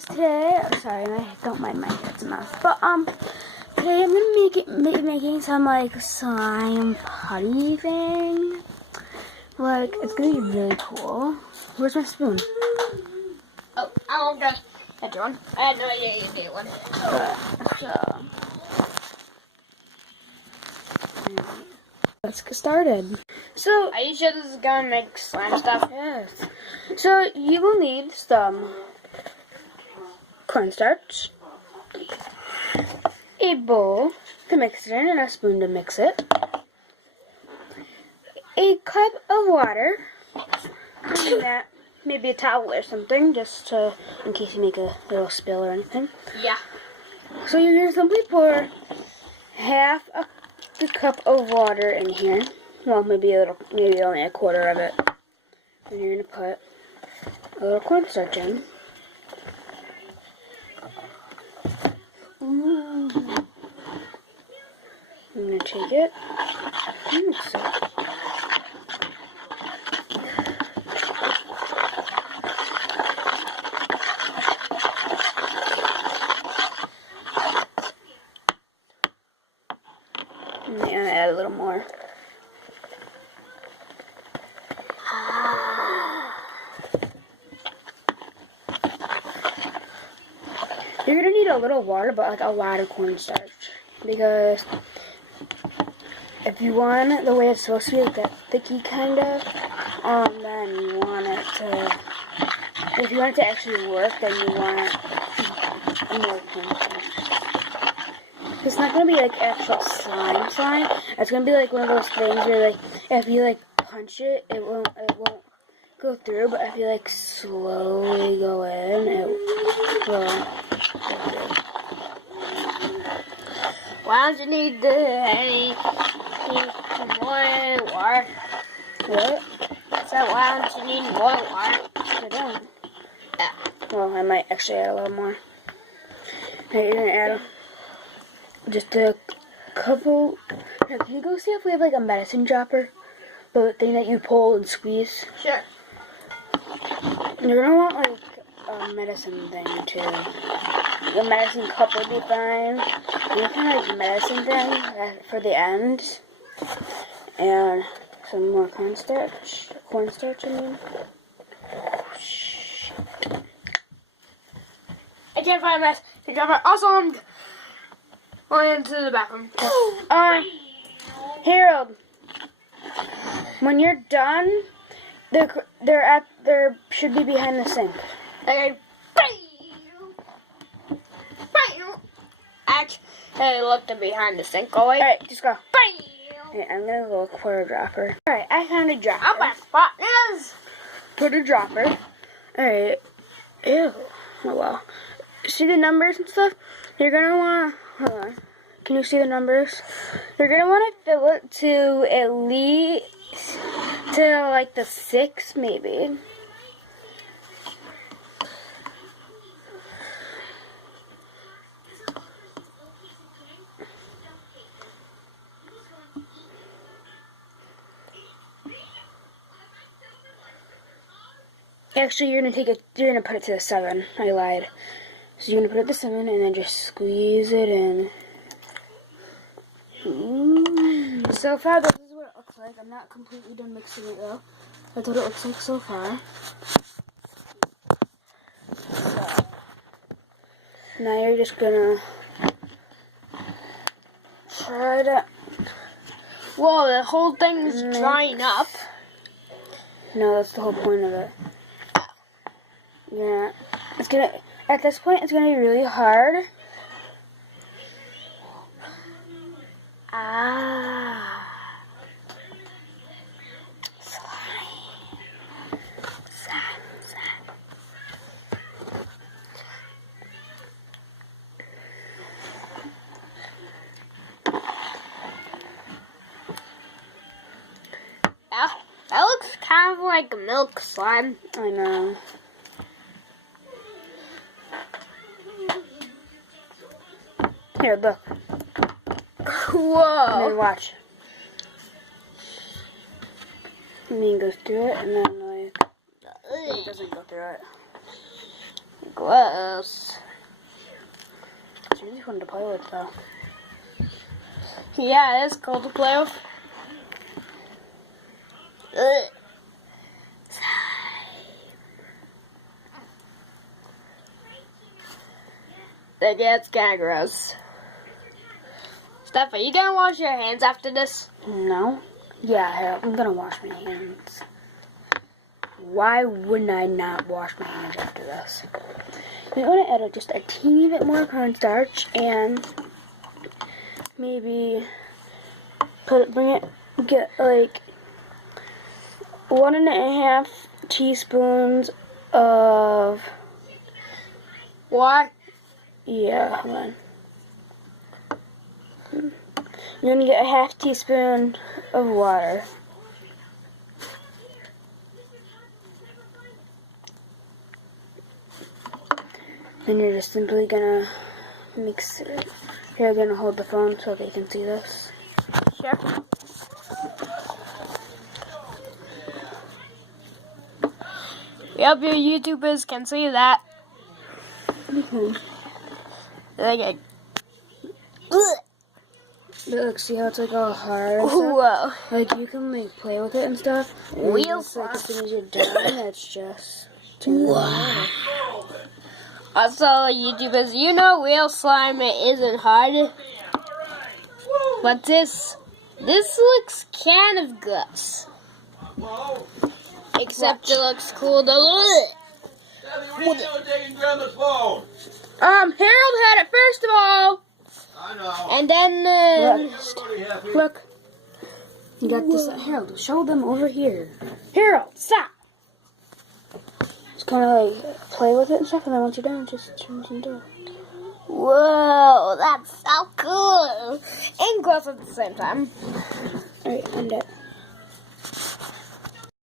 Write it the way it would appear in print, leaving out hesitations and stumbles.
guys, today, sorry, don't mind my head's mouth, but today I'm gonna be making some like slime putty thing. Like, it's gonna be really cool. Where's my spoon? Oh, I'll just get one. I had no idea you did one. Let's get started. So, are you sure this is gonna make slime stuff? yes. So you will need some cornstarch, a bowl to mix it in, and a spoon to mix it, a cup of water, and that maybe a towel or something, just to, in case you make a little spill or anything. Yeah. So you're gonna simply pour half the cup of water in here. Well, maybe only a quarter of it. And you're gonna put a little cornstarch in. Ooh. I'm gonna take it and mix it. And I'm gonna add a little more. You're gonna need a little water, but like a lot of cornstarch, because if you want it the way it's supposed to be, like that thicky kind of, then you want it to. If you want it to actually work, then you want more cornstarch. It's not gonna be like actual slime. It's gonna be like one of those things where, like, if you like punch it, it won't go through, but if you like slowly go in, it will. Why don't you need any more water? What? So why don't you need more water? I don't. Yeah. Well, I might actually add a little more. Okay, you're gonna add just a couple. Here, can you go see if we have like a medicine dropper? The thing that you pull and squeeze. Sure. You're gonna want like a medicine thing too. The medicine cup would be fine. Any kind of like medicine thing for the end. And some more cornstarch. Cornstarch, I mean. I can't find my dropper. Also, I'm going into the bathroom. Harold, when you're done, they're should be behind the sink. Okay. Actually, looked behind the sink. Go away. Alright, just go. Okay, I'm gonna go pour a dropper. Alright, I found a dropper. I'm my spot is. Put a dropper. Alright. Ew. Oh well. See the numbers and stuff? You're gonna wanna, hold on. Can you see the numbers? You're gonna wanna fill it to at least, to like the 6 maybe. Actually, you're gonna put it to the 7. I lied. So you're gonna put it to 7 and then just squeeze it in. Ooh. So far, this is what it looks like. I'm not completely done mixing it though. That's what it looks like so far. So, now you're just gonna try to. Whoa, the whole thing's drying up. No, that's the whole point of it. Yeah, at this point, it's gonna be really hard. Slime. That looks kind of like milk slime. I know. Here, look. Whoa. And then watch. And then it goes through it, and then like it doesn't go through it. Like, Gross. It's really fun to play with, though. Yeah, it is cool to play with. Ugh. Yeah, it's kind of gross. Steph, are you gonna wash your hands after this? No? Yeah, Harold, I'm gonna wash my hands. Why wouldn't I not wash my hands after this? I'm gonna add just a teeny bit more cornstarch and maybe get like 1.5 teaspoons of, What? yeah, hold on. You're gonna get a 1/2 teaspoon of water. Then you're just simply gonna mix it. You're gonna hold the phone so they can see this. Sure. Yep, your YouTubers can see that. Okay. Look, see how it's like all hard and Whoa. stuff? Like you can like play with it and stuff. And Real just, like as soon as you're done, it's just Wow. Also, YouTubers, you know real slime isn't hard. But this looks kind of gross. Except it looks cool to Harold had it first of all. I know. And then look. You got this, Harold. Show them over here. Harold, stop. Just kind of like play with it and stuff, and then once you're done, it just turns into it. Whoa, that's so cool. And gross at the same time. Alright, end it.